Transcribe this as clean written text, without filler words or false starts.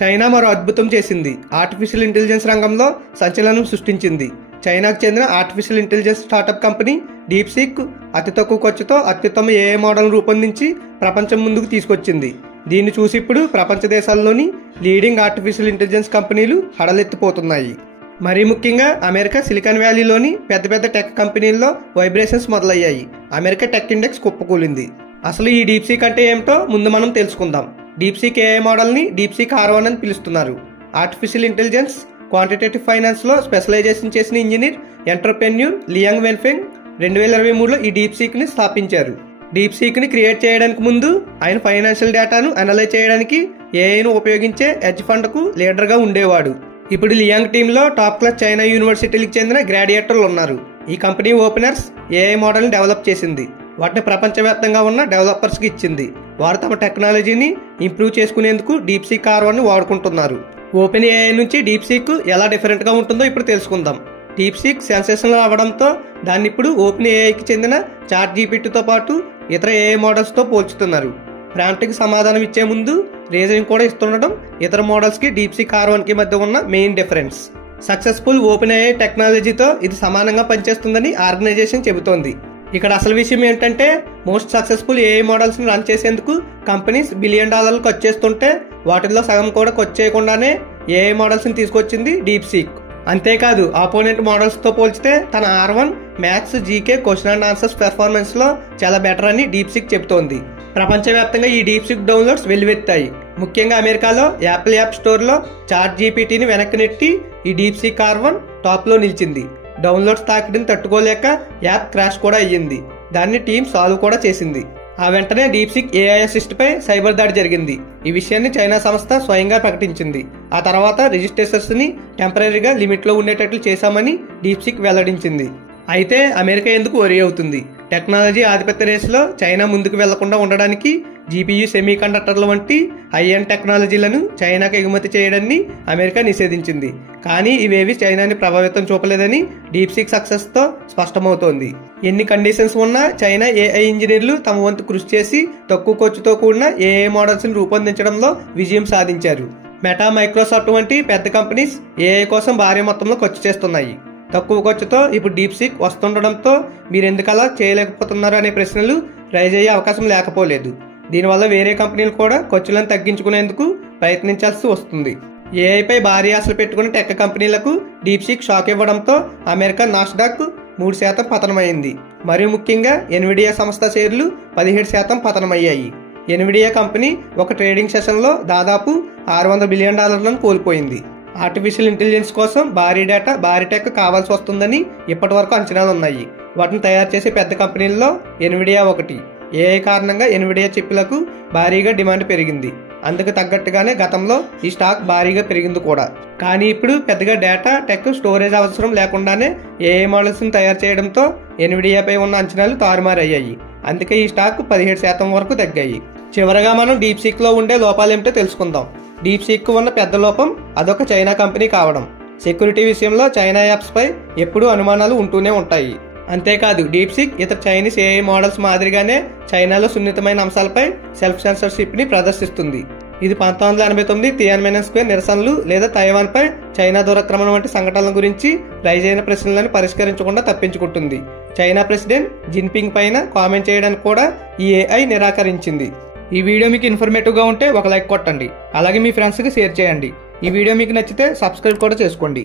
China మరో అద్భుతం చేసింది. ఆర్టిఫిషియల్ ఇంటెలిజెన్స్ రంగంలో సంచలనం సృష్టించింది. చైనాకు చెందిన artificial intelligence startup company DeepSeek అతి తక్కువ ఖర్చుతో అత్యుత్తమ ఏఐ మోడల్ రూపొందించి ప్రపంచం ముందుకు తీసుకొచ్చింది. దీన్ని చూసి ఇప్పుడు ప్రపంచ దేశాల్లోని లీడింగ్ ఆర్టిఫిషియల్ ఇంటెలిజెన్స్ కంపెనీలు హడలెత్తిపోతున్నాయి. మరీ ముఖ్యంగా అమెరికా సిలికాన్ వ్యాలీలోని పెద్ద పెద్ద టెక్ కంపెనీల్లో వైబ్రేషన్స్ మొదలయ్యాయి. అమెరికా టెక్ ఇండెక్స్ కుప్పకూలింది. అసలు ఈ డీప్సీక్ అంటే ఏమిటో ముందు మనం తెలుసుకుందాం. డీప్సీక్ ఏఐ మోడల్ని డీప్సీక్ R1 అని పిలుస్తున్నారు. ఆర్టిఫిషియల్ ఇంటెలిజెన్స్, క్వాంటిటేటివ్ ఫైనాన్స్లో స్పెషలైజేషన్ చేసిన ఇంజనీర్, ఎంటర్ప్రెన్యూర్ లియాంగ్ వెన్ఫెంగ్ 2023లో ఈ డీప్సీక్ని స్థాపించారు. డీప్సీక్ని క్రియేట్ చేయడానికి ముందు ఆయన ఫైనాన్షియల్ డేటాను అనలైజ్ చేయడానికి ఏఐను ఉపయోగించే హెడ్జ్ ఫండ్కు లీడర్గా ఉండేవాడు. ఇప్పుడు లియాంగ్ టీంలో టాప్ క్లాస్ చైనా యూనివర్సిటీలకు చెందిన గ్రాడ్యుయేటర్లు ఉన్నారు. ఈ కంపెనీ ఓపెనర్స్ ఏఐ మోడల్ని డెవలప్ చేసింది. వాటిని ప్రపంచవ్యాప్తంగా ఉన్న డెవలపర్స్కి ఇచ్చింది. వారు తమ టెక్నాలజీని ఇంప్రూవ్ చేసుకునేందుకు డీప్సీక్ R1ని వాడుకుంటున్నారు. ఓపెన్ ఏఐ నుంచి డీప్సీక్ ఎలా డిఫరెంట్గా ఉంటుందో ఇప్పుడు తెలుసుకుందాం. డీప్సీక్ సెన్సేషనల్ అవ్వడంతో దాన్ని ఇప్పుడు ఓపెన్ ఏఐకి చెందిన చాట్ జీపీటీతో పాటు ఇతర ఏఐ మోడల్స్తో పోల్చుతున్నారు. ప్రాంప్ట్కి సమాధానం ఇచ్చే ముందు రీజనింగ్ కూడా ఇస్తుండడం ఇతర మోడల్స్కి డీప్సీక్ R1కి మధ్య ఉన్న main difference. Successful open AI టెక్నాలజీతో ఇది సమానంగా పనిచేస్తుందని ఆర్గనైజేషన్ చెబుతోంది. ఇక్కడ అసలు విషయం ఏంటంటే మోస్ట్ సక్సెస్ఫుల్ ఏఐ మోడల్స్ని రన్ చేసేందుకు కంపెనీస్ $1 బిలియన్ ఖర్చు చేస్తుంటే వాటిల్లో సగం కూడా ఖర్చు చేయకుండానే ఏఐ మోడల్స్ని తీసుకొచ్చింది డీప్సీక్. అంతేకాదు ఆపోనెంట్ మోడల్స్తో పోల్చితే తన R1 maths, GK, question and answers పెర్ఫార్మెన్స్లో చాలా బెటర్ అని డీప్సీక్ చెబుతోంది. ప్రపంచవ్యాప్తంగా ఈ డీప్సీక్ డౌన్లోడ్స్ వెల్లువెత్తాయి. ముఖ్యంగా అమెరికాలో యాపిల్ యాప్ స్టోర్లో చాట్ జీపీటీని వెనక్కి నెట్టి ఈ డీప్సీక్ R1 టాప్లో నిలిచింది. డౌన్లోడ్స్ తాకిడిని తట్టుకోలేక యాప్ క్రాష్ కూడా అయ్యింది. దాన్ని టీం సాల్వ్ కూడా చేసింది. ఆ వెంటనే డీప్సీక్ ఏఐ అసిస్ట్ పై సైబర్ దాడి జరిగింది. ఈ విషయాన్ని చైనా సంస్థ స్వయంగా ప్రకటించింది. ఆ తర్వాత రిజిస్ట్రేషన్స్ ని టెంపరీగా లిమిట్ లో ఉండేటట్లు చేశామని డీప్సీక్ వెల్లడించింది. అయితే అమెరికా ఎందుకు వరి అవుతుంది? టెక్నాలజీ ఆధిపత్య రేసులో చైనా ముందుకు వెళ్లకుండా ఉండడానికి జీపీయూ, సెమీ కండక్టర్ల వంటి హై ఎండ్ టెక్నాలజీలను చైనాకు ఎగుమతి చేయడాన్ని అమెరికా నిషేధించింది. కానీ ఇవేవి చైనాని ప్రభావితం చూపలేదని డీప్సీక్ సక్సెస్ తో స్పష్టమవుతోంది. ఎన్ని కండిషన్స్ ఉన్నా చైనా ఏఐ ఇంజనీర్లు తమ వంతు కృషి చేసి తక్కువ ఖర్చుతో కూడిన ఏఐ మోడల్స్ ని రూపొందించడంలో విజయం సాధించారు. మెటా, మైక్రోసాఫ్ట్ వంటి పెద్ద కంపెనీస్ ఏఐ కోసం భారీ మొత్తంలో ఖర్చు చేస్తున్నాయి. తక్కువ ఖర్చుతో ఇప్పుడు డీప్సీక్ వస్తుండడంతో మీరు ఎందుకలా చేయలేకపోతున్నారు అనే ప్రశ్నలు రైజ్ అయ్యే అవకాశం లేకపోలేదు. దీనివల్ల వేరే కంపెనీలు కూడా ఖర్చులను తగ్గించుకునేందుకు ప్రయత్నించాల్సి వస్తుంది. ఏఐపై భారీ ఆశలు పెట్టుకున్న టెక్ కంపెనీలకు డీప్సీక్ షాక్ ఇవ్వడంతో అమెరికా నాస్డాక్ 3% పతనమైంది. మరియు ముఖ్యంగా ఎన్విడియా సంస్థ షేర్లు 17% పతనమయ్యాయి. ఎన్విడియా కంపెనీ ఒక ట్రేడింగ్ సెషన్లో దాదాపు $600 బిలియన్ కోల్పోయింది. ఆర్టిఫిషియల్ ఇంటెలిజెన్స్ కోసం భారీ డేటా, భారీ టెక్ కావాల్సి వస్తుందని ఇప్పటి వరకు అంచనాలున్నాయి. వాటిని తయారు చేసే పెద్ద కంపెనీల్లో ఎన్విడియా ఒకటి. ఏఐ కారణంగా ఎన్విడియా చిప్లకు భారీగా డిమాండ్ పెరిగింది. అందుకు తగ్గట్టుగానే గతంలో ఈ స్టాక్ భారీగా పెరిగింది కూడా. కానీ ఇప్పుడు పెద్దగా డేటా, టెక్, స్టోరేజ్ అవసరం లేకుండానే ఏఐ మోడల్స్ ని తయారు చేయడంతో ఎన్విడియాపై ఉన్న అంచనాలు తారుమారయ్యాయి. అందుకే ఈ స్టాక్ 17% వరకు తగ్గాయి. చివరగా మనం డీప్సీక్ లో ఉండే లోపాలేమిటో తెలుసుకుందాం. డీప్సీక్ ఉన్న పెద్ద లోపం అదొక చైనా కంపెనీ కావడం. సెక్యూరిటీ విషయంలో చైనా యాప్స్ పై ఎప్పుడూ అనుమానాలు ఉంటూనే ఉంటాయి. అంతేకాదు డీప్సీక్ ఇతర చైనీస్ ఏఐ మోడల్స్ మాదిరిగానే చైనాలో సున్నితమైన అంశాలపై సెల్ఫ్ సెన్సర్షిప్ ని ప్రదర్శిస్తుంది. ఇది 1989 తియాన్మెన్ స్క్వేర్ నిరసనలు లేదా తైవాన్ పై చైనా దురాక్రమణ వంటి సంఘటనల గురించి రైజ్ అయిన ప్రశ్నలను పరిష్కరించకుండా తప్పించుకుంటుంది. చైనా ప్రెసిడెంట్ జిన్పింగ్ పైన కామెంట్ చేయడానికి కూడా ఈ ఏఐ నిరాకరించింది. ఈ వీడియో మీకు ఇన్ఫర్మేటివ్ గా ఉంటే ఒక లైక్ కొట్టండి. అలాగే మీ ఫ్రెండ్స్ కి షేర్ చేయండి. ఈ వీడియో మీకు నచ్చితే సబ్స్క్రైబ్ కూడా చేసుకోండి.